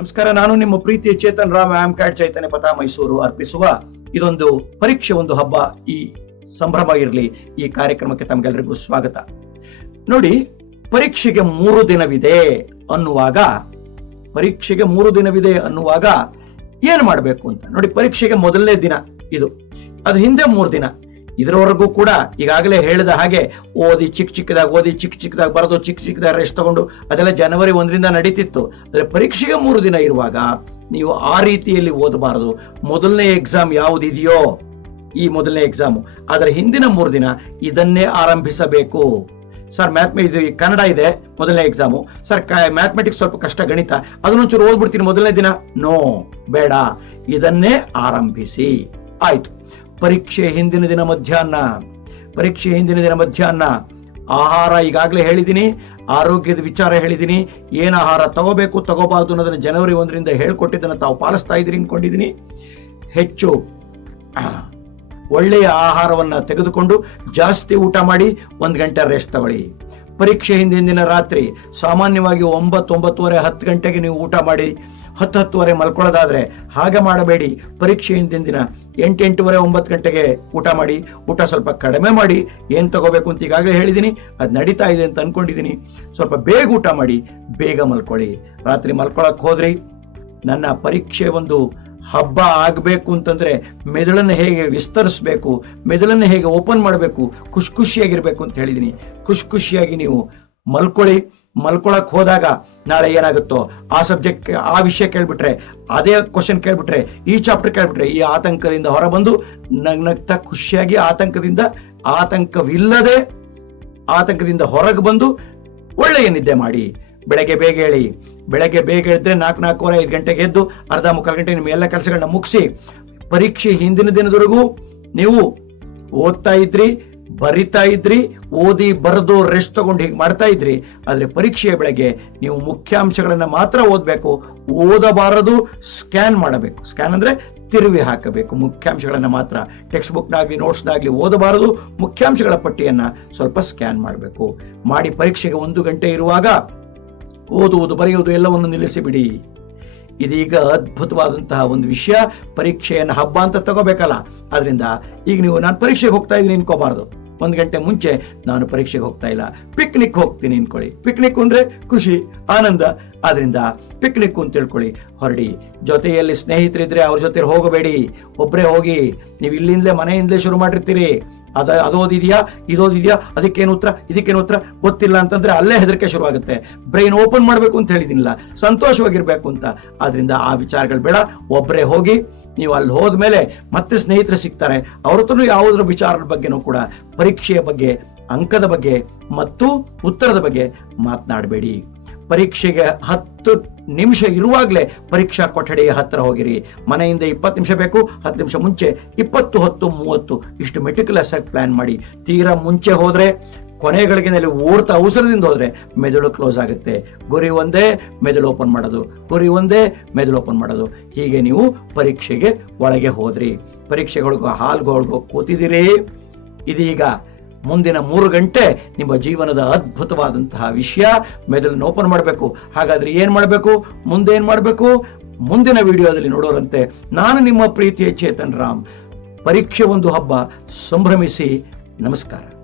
ನಮಸ್ಕಾರ, ನಾನು ನಿಮ್ಮ ಪ್ರೀತಿಯ ಚೇತನ್ ರಾಮ್ ಆಮ್ ಕ್ಯಾಟ್ ಚೈತನ್ಯ ಪಥ, ಮೈಸೂರು ಅರ್ಪಿಸುವ ಇದೊಂದು ಪರೀಕ್ಷೆ ಒಂದು ಹಬ್ಬ ಈ ಸಂಭ್ರಮ ಇರಲಿ, ಈ ಕಾರ್ಯಕ್ರಮಕ್ಕೆ ತಮಗೆಲ್ಲರಿಗೂ ಸ್ವಾಗತ. ನೋಡಿ, ಪರೀಕ್ಷೆಗೆ ಮೂರು ದಿನವಿದೆ ಅನ್ನುವಾಗ, ಪರೀಕ್ಷೆಗೆ ಮೂರು ದಿನವಿದೆ ಅನ್ನುವಾಗ ಏನು ಮಾಡಬೇಕು ಅಂತ. ನೋಡಿ, ಪರೀಕ್ಷೆಗೆ ಮೊದಲನೇ ದಿನ ಇದು. ಅದ್ರ ಹಿಂದೆ ಮೂರು ದಿನ. ಇದರವರೆಗೂ ಕೂಡ ಈಗಾಗಲೇ ಹೇಳಿದ ಹಾಗೆ ಓದಿ ಚಿಕ್ಕ ಚಿಕ್ಕದಾಗಿ ಓದಿ ಚಿಕ್ಕ ಚಿಕ್ಕದಾಗಿ ಬರೆದು ಚಿಕ್ಕ ಚಿಕ್ಕದಾಗ ರೆಸ್ಟ್ ತಗೊಂಡು ಅದೆಲ್ಲ ಜನವರಿ ಒಂದರಿಂದ ನಡೀತಿತ್ತು. ಆದರೆ ಪರೀಕ್ಷೆಗೆ ಮೂರು ದಿನ ಇರುವಾಗ ನೀವು ಆ ರೀತಿಯಲ್ಲಿ ಓದಬಾರದು. ಮೊದಲನೇ ಎಕ್ಸಾಮ್ ಯಾವುದಿದೆಯೋ ಈ ಮೊದಲನೇ ಎಕ್ಸಾಮು. ಅದರ ಹಿಂದಿನ ಮೂರು ದಿನ ಇದನ್ನೇ ಆರಂಭಿಸಬೇಕು. ಸರ್ ಮ್ಯಾಥ್ಮೆ ಇದು ಕನ್ನಡ ಇದೆ, ಮೊದಲನೇ ಎಕ್ಸಾಮು. ಸರ್ ಮ್ಯಾಥಮೆಟಿಕ್ಸ್ ಸ್ವಲ್ಪ ಕಷ್ಟ ಗಣಿತ. ಅದನ್ನೊಂಚೂರು ಓದ್ಬಿಡ್ತೀನಿ ಮೊದಲನೇ ದಿನ. ನೋ, ಬೇಡ. ಇದನ್ನೇ ಆರಂಭಿಸಿ. ಆಯ್ತು. ಪರೀಕ್ಷೆ ಹಿಂದಿನ ದಿನ ಮಧ್ಯಾಹ್ನ. ಪರೀಕ್ಷೆ ಹಿಂದಿನ ದಿನ ಮಧ್ಯಾಹ್ನ. ಆಹಾರ ಈಗಾಗಲೇ ಹೇಳಿದ್ದೀನಿ, ಆರೋಗ್ಯದ ವಿಚಾರ ಹೇಳಿದ್ದೀನಿ. ಏನು ಆಹಾರ ತಗೋಬೇಕು, ತಗೋಬಾರ್ದು ಅನ್ನೋದನ್ನು ಜನವರಿ ಒಂದರಿಂದ ಹೇಳ್ಕೊಟ್ಟಿದ್ದನ್ನು ತಾವು ಪಾಲಿಸ್ತಾ ಇದ್ದೀರಿ ಅಂದ್ಕೊಂಡಿದ್ದೀನಿ ಹೆಚ್ಚು ಒಳ್ಳೆಯ ಆಹಾರವನ್ನು ತೆಗೆದುಕೊಂಡು ಜಾಸ್ತಿ ಊಟ ಮಾಡಿ, ಒಂದು ಗಂಟೆ ರೆಸ್ಟ್ ತಗೊಳ್ಳಿ. ಪರೀಕ್ಷೆ ಹಿಂದಿನ ದಿನ ರಾತ್ರಿ ಸಾಮಾನ್ಯವಾಗಿ ಒಂಬತ್ತು ಒಂಬತ್ತುವರೆ ಹತ್ತು ಗಂಟೆಗೆ ನೀವು ಊಟ ಮಾಡಿ ಹತ್ತು ಹತ್ತುವರೆ ಮಲ್ಕೊಳ್ಳೋದಾದರೆ ಹಾಗೆ ಮಾಡಬೇಡಿ. ಪರೀಕ್ಷೆ ಹಿಂದಿನ ದಿನ ಎಂಟು ಎಂಟೂವರೆ ಒಂಬತ್ತು ಗಂಟೆಗೆ ಊಟ ಮಾಡಿ, ಊಟ ಸ್ವಲ್ಪ ಕಡಿಮೆ ಮಾಡಿ. ಏನು ತಗೋಬೇಕು ಅಂತ ಈಗಾಗಲೇ ಹೇಳಿದ್ದೀನಿ. ಅದು ನಡೀತಾ ಇದೆ ಅಂತ ಅಂದ್ಕೊಂಡಿದ್ದೀನಿ ಸ್ವಲ್ಪ ಬೇಗ ಊಟ ಮಾಡಿ, ಬೇಗ ಮಲ್ಕೊಳ್ಳಿ. ರಾತ್ರಿ ಮಲ್ಕೊಳಕ್ಕೆ ಹೋದ್ರಿ, ನನ್ನ ಪರೀಕ್ಷೆ ಒಂದು ಹಬ್ಬ ಆಗಬೇಕು ಅಂತಂದ್ರೆ ಮೆದುಳನ್ನು ಹೇಗೆ ವಿಸ್ತರಿಸಬೇಕು, ಮೆದುಳನ್ನು ಹೇಗೆ ಓಪನ್ ಮಾಡಬೇಕು ಖುಷಿ ಖುಷಿಯಾಗಿರಬೇಕು ಅಂತ ಹೇಳಿದ್ದೀನಿ ಖುಷಿ ಖುಷಿಯಾಗಿ ನೀವು ಮಲ್ಕೊಳ್ಳಿ. ಮಲ್ಕೊಳಕ್ ಹೋದಾಗ ನಾಳೆ ಏನಾಗುತ್ತೋ ಆ ಸಬ್ಜೆಕ್ಟ್ ಆ ವಿಷಯ ಕೇಳಿಬಿಟ್ರೆ, ಅದೇ ಕ್ವಶನ್ ಕೇಳ್ಬಿಟ್ರೆ, ಈ ಚಾಪ್ಟರ್ ಕೇಳ್ಬಿಟ್ರೆ ಈ ಆತಂಕದಿಂದ ಹೊರಬಂದು ನಗ್ನಗ್ತಾ ಖುಷಿಯಾಗಿ ಆತಂಕದಿಂದ, ಆತಂಕವಿಲ್ಲದೆ ಆತಂಕದಿಂದ ಹೊರಗೆ ಬಂದು ಒಳ್ಳೆಯ ನಿದ್ದೆ ಮಾಡಿ. ಬೆಳಗ್ಗೆ ಬೇಗ ಹೇಳಿ. ಬೆಳಗ್ಗೆ ಬೇಗ ಹೇಳಿದ್ರೆ ನಾಲ್ಕು, ನಾಲ್ಕೂವರೆ, ಐದು ಗಂಟೆಗೆ ಎದ್ದು ಅರ್ಧ ಮುಕ್ಕಾಲು ಗಂಟೆ ನಿಮ್ಮ ಎಲ್ಲ ಕೆಲಸಗಳನ್ನ ಮುಗಿಸಿ ಪರೀಕ್ಷೆ ಹಿಂದಿನ ದಿನದವರೆಗೂ ನೀವು ಓದ್ತಾ ಇದ್ರಿ, ಬರಿತಾ ಇದ್ರಿ, ಓದಿ ಬರೆದು ರೆಸ್ಟ್ ತಗೊಂಡು ಹೀಗೆ ಮಾಡ್ತಾ ಇದ್ರಿ. ಆದರೆ ಪರೀಕ್ಷೆಯ ಬೆಳಗ್ಗೆ ನೀವು ಮುಖ್ಯಾಂಶಗಳನ್ನು ಮಾತ್ರ ಓದಬೇಕು, ಓದಬಾರದು ಸ್ಕ್ಯಾನ್ ಮಾಡಬೇಕು. ಸ್ಕ್ಯಾನ್ ಅಂದರೆ ತಿರುವಿ ಹಾಕಬೇಕು. ಮುಖ್ಯಾಂಶಗಳನ್ನು ಮಾತ್ರ. ಟೆಕ್ಸ್ಟ್ ಬುಕ್ನಾಗಲಿ ನೋಟ್ಸ್ನಾಗಲಿ ಓದಬಾರದು, ಮುಖ್ಯಾಂಶಗಳ ಪಟ್ಟಿಯನ್ನು ಸ್ವಲ್ಪ ಸ್ಕ್ಯಾನ್ ಮಾಡಬೇಕು. ಮಾಡಿ ಪರೀಕ್ಷೆಗೆ ಒಂದು ಗಂಟೆ ಇರುವಾಗ ಓದುವುದು, ಬರೆಯುವುದು ಎಲ್ಲವನ್ನು ನಿಲ್ಲಿಸಿಬಿಡಿ. ಇದೀಗ ಅದ್ಭುತವಾದಂತಹ ಒಂದು ವಿಷಯ, ಪರೀಕ್ಷೆಯನ್ನು ಹಬ್ಬ ಅಂತ ತಗೋಬೇಕಲ್ಲ. ಆದ್ರಿಂದ ಈಗ ನೀವು ನಾನು ಪರೀಕ್ಷೆಗೆ ಹೋಗ್ತಾ ಇದ್ದೀನಿ ಅನ್ಕೋಬಾರ್ದು. ಒಂದು ಗಂಟೆ ಮುಂಚೆ ನಾನು ಪರೀಕ್ಷೆಗೆ ಹೋಗ್ತಾ ಇಲ್ಲ. ಪಿಕ್ನಿಕ್ ಹೋಗ್ತೀನಿ ಅನ್ಕೊಳ್ಳಿ. ಪಿಕ್ನಿಕ್ ಅಂದ್ರೆ ಖುಷಿ, ಆನಂದ. ಆದ್ರಿಂದ ಪಿಕ್ನಿಕ್ ಅಂತ ತಿಳ್ಕೊಳ್ಳಿ. ಹೊರಡಿ, ಜೊತೆಯಲ್ಲಿ ಸ್ನೇಹಿತರಿದ್ರೆ ಅವ್ರ ಜೊತೆ ಹೋಗಬೇಡಿ. ಒಬ್ಬರೇ ಹೋಗಿ, ನೀವು ಇಲ್ಲಿಂದಲೇ ಮನೆಯಿಂದಲೇ ಶುರು ಮಾಡಿರ್ತೀರಿ. ಅದ ಅದೋದಿದೆಯಾ ಇದೋದಿದೆಯಾ ಅದಕ್ಕೇನು ಉತ್ತರ, ಇದಕ್ಕೇನು ಉತ್ತರ? ಗೊತ್ತಿಲ್ಲ ಅಂತಂದ್ರೆ ಅಲ್ಲೇ ಹೆದರಿಕೆ ಶುರುವಾಗುತ್ತೆ. ಬ್ರೈನ್ ಓಪನ್ ಮಾಡಬೇಕು ಅಂತ ಹೇಳಿದಿನಿಲ್ಲ. ಸಂತೋಷವಾಗಿರ್ಬೇಕು ಅಂತ. ಆದ್ರಿಂದ ಆ ವಿಚಾರಗಳು ಬೇಡ. ಒಬ್ಬರೇ ಹೋಗಿ, ನೀವು ಅಲ್ಲಿ ಹೋದ್ಮೇಲೆ ಮತ್ತೆ ಸ್ನೇಹಿತರು ಸಿಗ್ತಾರೆ. ಅವ್ರ ಹತ್ರನೂ ಯಾವುದ್ರ ವಿಚಾರದ ಬಗ್ಗೆನೂ ಕೂಡ, ಪರೀಕ್ಷೆಯ ಬಗ್ಗೆ, ಅಂಕದ ಬಗ್ಗೆ, ಮತ್ತು ಉತ್ತರದ ಬಗ್ಗೆ ಮಾತನಾಡಬೇಡಿ. ಪರೀಕ್ಷೆಗೆ ಹತ್ತು ನಿಮಿಷ ಇರುವಾಗಲೇ ಪರೀಕ್ಷಾ ಕೊಠಡಿಯ ಹತ್ತಿರ ಹೋಗಿರಿ. ಮನೆಯಿಂದ ಇಪ್ಪತ್ತು ನಿಮಿಷ ಬೇಕು, ಹತ್ತು ನಿಮಿಷ ಮುಂಚೆ ಇಪ್ಪತ್ತು, ಹತ್ತು, ಮೂವತ್ತು. ಇಷ್ಟು ಮೆಟಿಕ್ಯುಲಸ್ ಆಗಿ ಪ್ಲ್ಯಾನ್ ಮಾಡಿ. ತೀರಾ ಮುಂಚೆ ಹೋದ್ರೆ ಕೊನೆಗಳಿಗೆನಲ್ಲಿ ಓಡ್ತಾ ಅವಸರದಿಂದ ಹೋದರೆ ಮೆದುಳು ಕ್ಲೋಸ್ ಆಗುತ್ತೆ. ಗುರಿ ಒಂದೇ, ಮೆದುಳು ಓಪನ್ ಮಾಡೋದು. ಗುರಿ ಒಂದೇ, ಮೆದುಳು ಓಪನ್ ಮಾಡೋದು. ಹೀಗೆ ನೀವು ಪರೀಕ್ಷೆಗೆ ಒಳಗೆ ಹೋದ್ರಿ. ಪರೀಕ್ಷೆಗಳಿಗೂ ಹಾಲ್ಗೋಳ್ಗೋ ಕೂತಿದ್ದೀರಿ. ಇದೀಗ ಮುಂದಿನ ಮೂರು ಗಂಟೆ ನಿಮ್ಮ ಜೀವನದ ಅದ್ಭುತವಾದಂತಹ ವಿಷಯ ಮೆದುಳನ್ನು ಓಪನ್ ಮಾಡಬೇಕು. ಹಾಗಾದ್ರೆ ಏನು ಮಾಡಬೇಕು? ಮುಂದೆ ಏನು ಮಾಡಬೇಕು? ಮುಂದಿನ ವಿಡಿಯೋದಲ್ಲಿ ನೋಡೋರಂತೆ ನಾನು ನಿಮ್ಮ ಪ್ರೀತಿಯ ಚೇತನ್ ರಾಮ್. ಪರೀಕ್ಷೆ ಒಂದು ಹಬ್ಬ, ಸಂಭ್ರಮಿಸಿ. ನಮಸ್ಕಾರ.